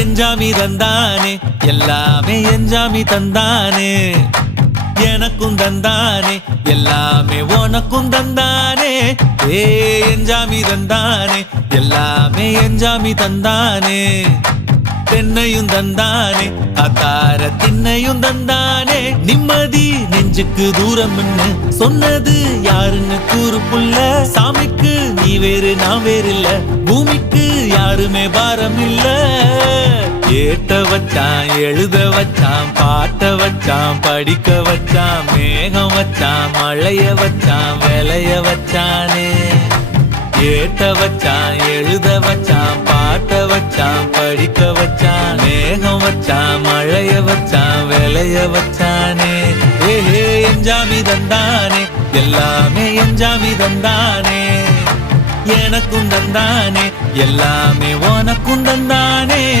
எஞ்சாமி தந்தானே எல்லாமே எஞ்சாமி தந்தானே எனக்கும் தந்தானே எல்லாமே உனக்கும் தந்தானே ஏ எஞ்சாமி தந்தானே எல்லாமே எஞ்சாமி தந்தானே தென்னையும் தந்தானே அத்தார திண்ணையும் தந்தானே நிம்மதி நெஞ்சுக்கு தூரம் சொன்னது யாருன்னு கூறு புள்ள சாமிக்கு நீ வேறு நான் வேறு இல்ல பூமிக்கு யாருமே பாரம் இல்ல ஏட்ட வச்சான் எழுத வச்சான் பாட்ட வச்சான் படிக்க வச்சான் மேகம் வச்சான் மழைய வச்சான் விளைய வச்சானே ஏட்ட வச்சான் எழுத வச்சான் பாட்ட வச்சான் படிக்க வச்சான் மேகம் வச்சான் மழைய வச்சான் விளைய வச்சானே ஏ எஞ்சாமி தந்தானே எல்லாமே எஞ்சாமி தந்தானே எனக்கும் தந்தானே எல்லாமே உனக்கும் தந்தானே